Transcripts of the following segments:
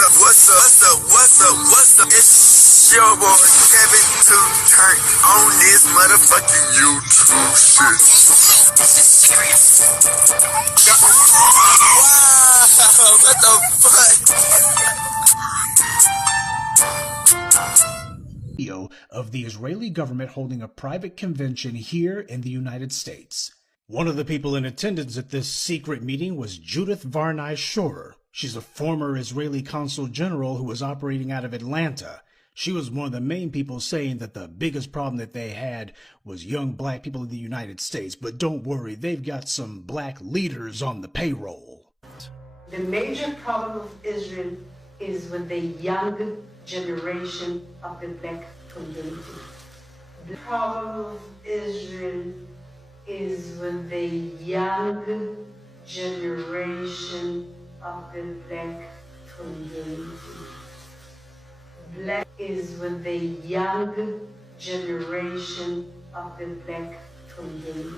What's up? It's your boy Kevin to turn on this motherfucking YouTube shit. This is serious. Wow, what the fuck? Video of the Israeli government holding a private convention here in the United States. One of the people in attendance at this secret meeting was Judith Varney Shorer. She's a former Israeli consul general who was operating out of Atlanta. She was one of the main people saying that the biggest problem that they had was young black people in the United States. But don't worry, they've got some black leaders on the payroll. The major problem of Israel is with the young generation of the black community. The problem of Israel is with the young generation of the black community. Black is with the young generation of the black community.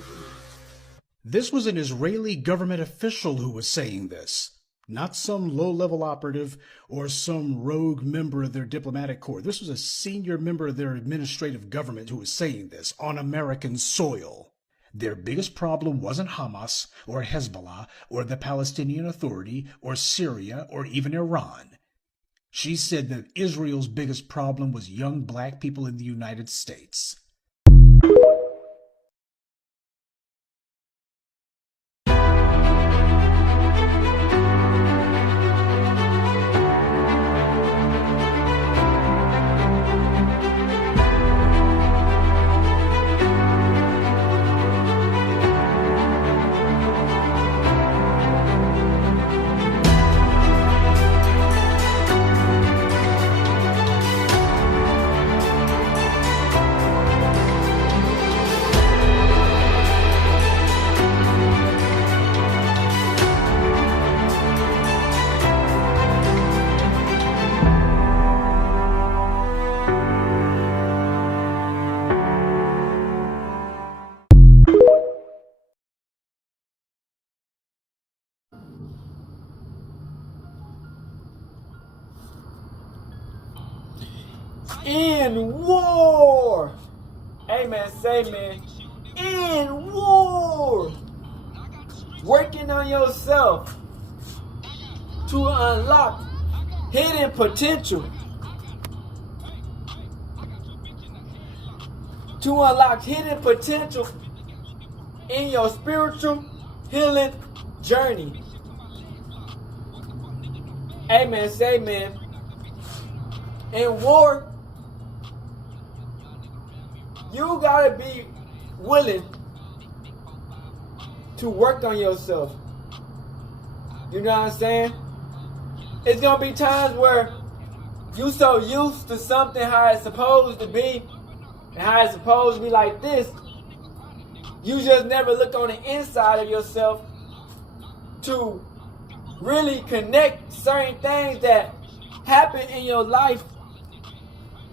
This was an Israeli government official who was saying this, not some low-level operative or some rogue member of their diplomatic corps. This was a senior member of their administrative government who was saying this on American soil. Their biggest problem wasn't Hamas or Hezbollah or the Palestinian Authority or Syria or even Iran. She said that Israel's biggest problem was young black people in the United States. In war! Amen, say man. In war! Working on yourself to unlock hidden potential. To unlock hidden potential in your spiritual healing journey. Amen, say man. In war, you gotta be willing to work on yourself. You know what I'm saying? It's gonna be times where you so used to something how it's supposed to be and how it's supposed to be like this, you just never look on the inside of yourself to really connect certain things that happen in your life,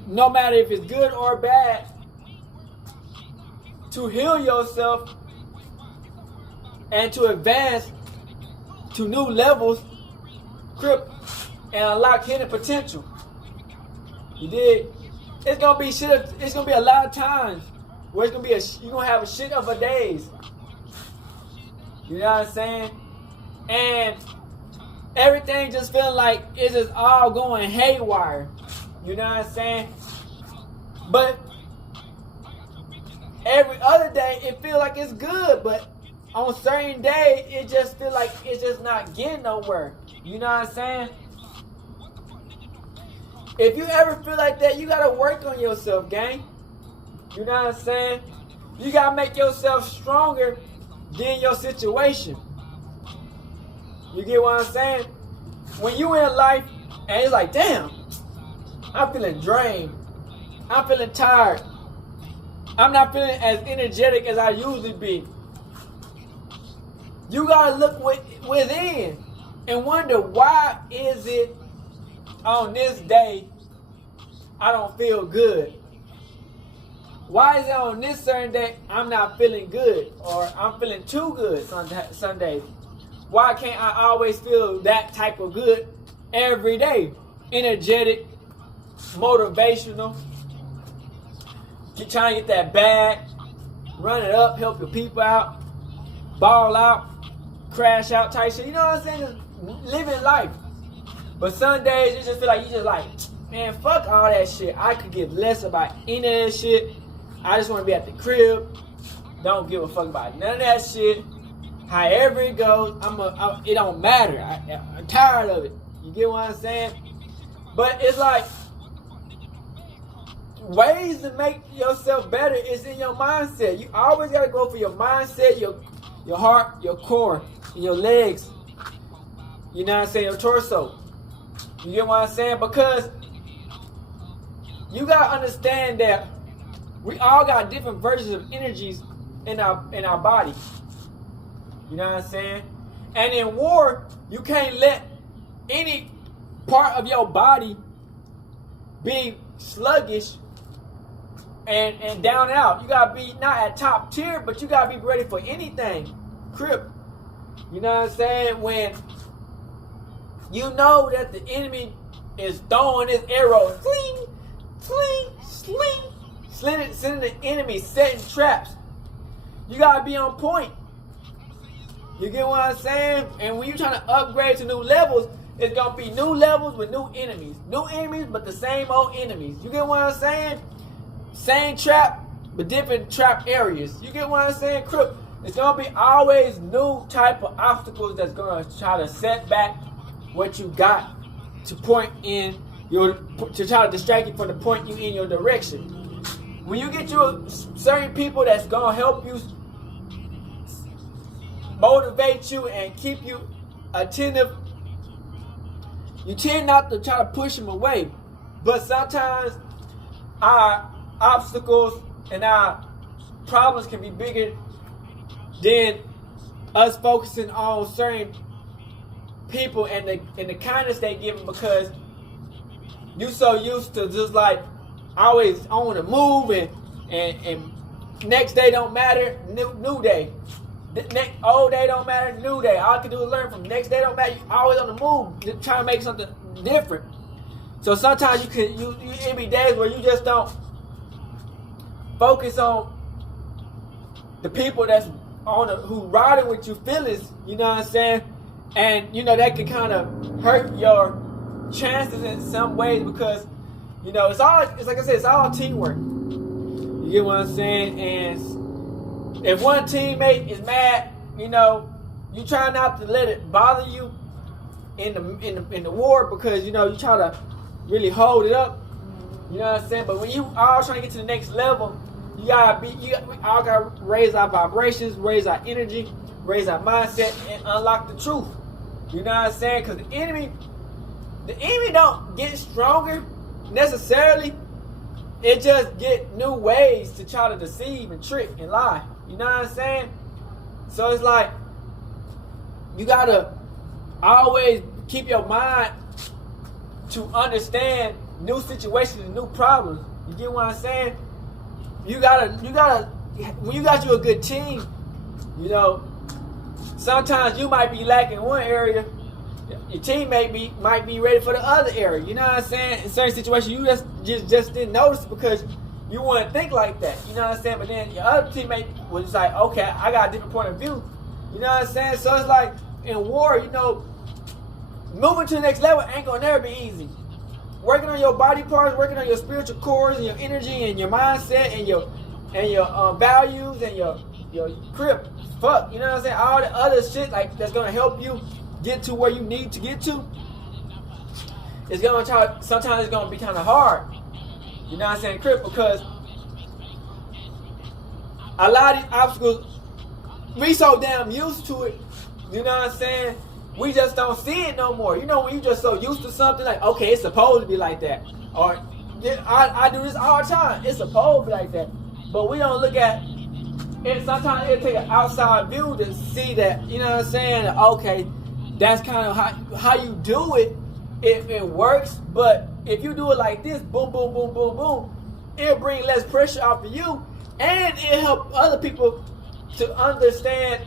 no matter if it's good or bad, to heal yourself and to advance to new levels, and unlock hidden potential. You did. It's gonna be shit. It's gonna be a lot of times where it's gonna be you're gonna have a shit of a days. You know what I'm saying? And everything just feeling like it's just all going haywire. You know what I'm saying? But every other day, it feels like it's good, but on certain days, it just feels like it's just not getting nowhere. You know what I'm saying? If you ever feel like that, you gotta work on yourself, gang. You know what I'm saying? You gotta make yourself stronger than your situation. You get what I'm saying? When you in life, and it's like, damn, I'm feeling drained. I'm feeling tired. I'm not feeling as energetic as I usually be. You gotta look within and wonder, why is it on this day I don't feel good? Why is it on this certain day I'm not feeling good, or I'm feeling too good some days? Why can't I always feel that type of good every day. Energetic, motivational, trying to get that bag, run it up, help your people out, ball out, crash out type shit. You know what I'm saying? Just living life. But some days you just feel like you just like, man, fuck all that shit. I could give less about any of that shit. I just want to be at the crib. Don't give a fuck about none of that shit. However it goes, it don't matter. I'm tired of it. You get what I'm saying? But it's like, ways to make yourself better is in your mindset. You always got to go for your mindset, your heart, your core, your legs. You know what I'm saying? Your torso. You get what I'm saying? Because you got to understand that we all got different versions of energies in our body. You know what I'm saying? And in war, you can't let any part of your body be sluggish and down and out. You gotta be not at top tier, but you gotta be ready for anything. Crip. You know what I'm saying? When you know that the enemy is throwing his arrows, sling, sling, sling, sending the enemy, setting traps. You gotta be on point. You get what I'm saying? And when you're trying to upgrade to new levels, it's gonna be new levels with new enemies. New enemies, but the same old enemies. You get what I'm saying? Same trap, but different trap areas. You get what I'm saying? Crip. It's gonna be always new type of obstacles that's gonna try to set back what you got to point in to try to distract you from the point you in your direction. When you get you certain people that's gonna help you, motivate you, and keep you attentive, you tend not to try to push them away. But sometimes our obstacles and our problems can be bigger than us focusing on certain people and the kindness they give them, because you so used to just like always on the move and next day don't matter, new day. Next old day don't matter, new day. All I can do is learn from next day don't matter. You always on the move, just trying to make something different. So sometimes you be days where you just don't focus on the people that's who riding with you feelings, you know what I'm saying? And you know that can kind of hurt your chances in some ways, because you know it's like I said, it's all teamwork. You get what I'm saying? And if one teammate is mad, you know, you try not to let it bother you in the war, because you know you try to really hold it up. You know what I'm saying? But when you all trying to get to the next level, we all gotta raise our vibrations, raise our energy, raise our mindset, and unlock the truth. You know what I'm saying? Because the enemy don't get stronger necessarily. It just get new ways to try to deceive and trick and lie. You know what I'm saying? So it's like you gotta always keep your mind to understand new situations and new problems. You get what I'm saying? You gotta when you got you a good team, you know, sometimes you might be lacking one area, your teammate might be ready for the other area. You know what I'm saying? In certain situations, you just didn't notice because you wouldn't think like that. You know what I'm saying? But then your other teammate was like, okay, I got a different point of view. You know what I'm saying? So it's like in war, you know, moving to the next level ain't gonna never be easy. Working on your body parts, working on your spiritual cores and your energy and your mindset and your values and your grip. Fuck, you know what I'm saying? All the other shit like that's gonna help you get to where you need to get to. Sometimes it's gonna be kind of hard. You know what I'm saying, Crip? Because a lot of these obstacles, we so damn used to it. You know what I'm saying? We just don't see it no more. You know, when you just so used to something, like, okay, it's supposed to be like that. Or, I do this all the time. It's supposed to be like that. But we don't look at it. Sometimes it'll take an outside view to see that, you know what I'm saying? Okay, that's kind of how you do it. It works. But if you do it like this, boom, boom, boom, boom, boom, it'll bring less pressure off of you. And it'll help other people to understand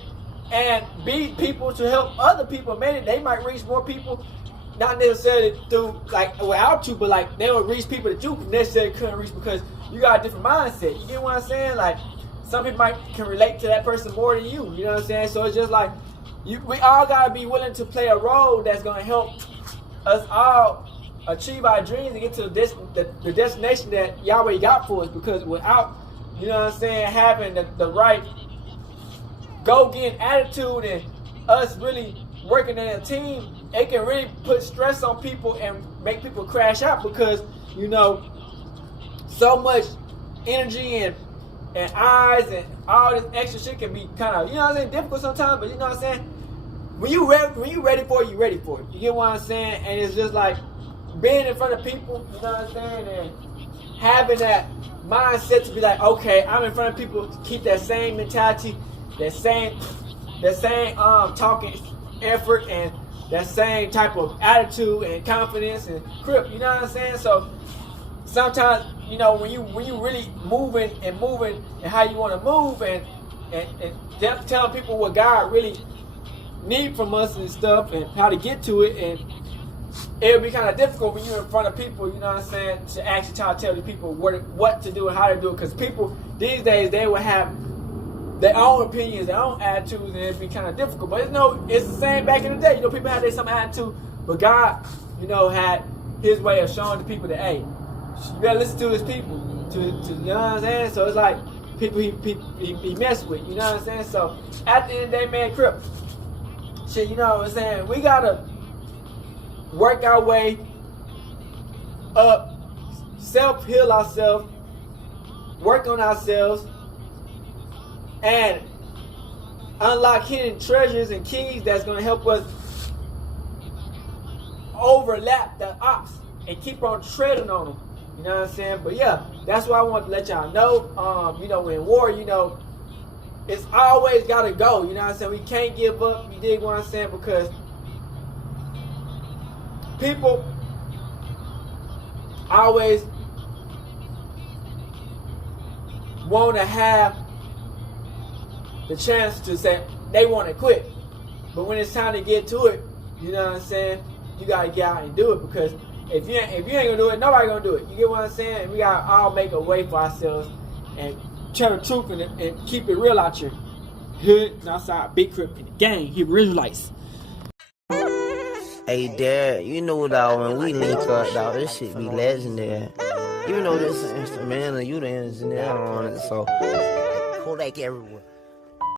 and be people to help other people. Maybe they might reach more people not necessarily through like without you, but like they will reach people that you necessarily couldn't reach because you got a different mindset. You get what I'm saying? Like some people can relate to that person more than you. You know what I'm saying? So it's just like we all gotta be willing to play a role that's gonna help us all achieve our dreams and get to the destination that Yahweh got for us. Because without, you know what I'm saying, having the right go-getting attitude and us really working in a team, it can really put stress on people and make people crash out because, you know, so much energy and eyes and all this extra shit can be kind of, you know what I'm saying, difficult sometimes. But you know what I'm saying, when you ready for it, you ready for it. You get what I'm saying? And it's just like being in front of people, you know what I'm saying, and having that mindset to be like, okay, I'm in front of people, to keep that same mentality, that same talking effort, and that same type of attitude and confidence and grip. You know what I'm saying? So sometimes, you know, when you really moving and how you want to move and telling people what God really need from us and stuff and how to get to it, and it'll be kind of difficult when you're in front of people, you know what I'm saying, to actually try to tell the people what to do and how to do it. Because people these days, they will have their own opinions, their own attitudes, and it'd be kind of difficult. But it's the same back in the day. You know, people had their some attitude, but God, you know, had His way of showing the people that, hey, you better listen to His people, to you know what I'm saying. So it's like people he messed with, you know what I'm saying. So at the end of the day, man, Crip, shit, you know what I'm saying. We gotta work our way up, self-heal ourselves, work on ourselves, and unlock hidden treasures and keys that's going to help us overlap the ops and keep on treading on them. You know what I'm saying? But yeah, that's what I want to let y'all know. You know, in war, you know, it's always got to go. You know what I'm saying? We can't give up. You dig what I'm saying? Because people always want to have the chance to say they want to quit, but when it's time to get to it, you know what I'm saying, you gotta get out and do it. Because if you ain't gonna do it, nobody gonna do it. You get what I'm saying? We gotta all make a way for ourselves and tell the truth and keep it real out here. Hood and outside, big crip in the gang, Hebrew Israelites. Hey, Dad, you know, dog, when we link up, dog, this shit be legendary. You know this instrumental, you the engineer on it, so Kodak everywhere.